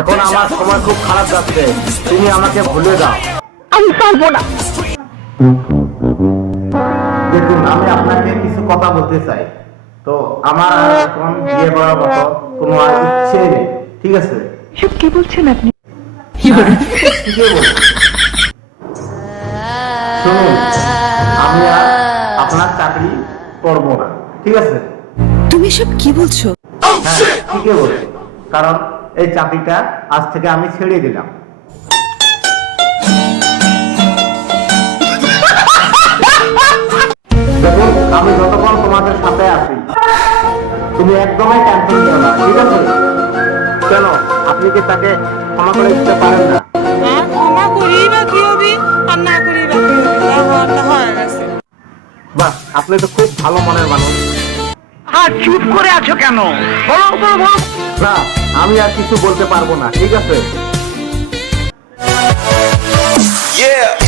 এখন আমার সময় খুব খারাপ যাচ্ছে, তুমি আমাকে ভুলে দাও। আমি পারবো না। দেখুন, আমি আপনাকে কিছু কথা বলতে চাই। তো আমার আর এখন বিয়ে করার মতো কোনো আর ইচ্ছে নেই, ঠিক আছে? সব কি বলছেন আপনি? ঠিকই বলছি। শুনুন, আমি আর আপনার চাকরি করবো না, ঠিক আছে? তুমি সব কি বলছো? হ্যাঁ, ঠিকই বলছি, কারণ এই চাকরিটা আজ থেকে আমি ছেড়ে দিলাম। দেখুন, আমি যতক্ষণ তোমাদের সাথে আছি, তুমি একদমই টেনশন নিও না, ঠিক আছে? কেন, আপনি কি তাকে ক্ষমা করে দিতে পারেন না? হ্যাঁ, ক্ষমা করি বা কি হবি আর না করি বা কি হবি, যা হওয়ার তা হয়ে গেছে। বাহ, আপনি তো খুব ভালো মনের মানুষ। আর চুপ করে আছো কেন? বলো বলো বলো। না, আমি আর কিছু বলতে পারবো না, ঠিক আছে? Yeah.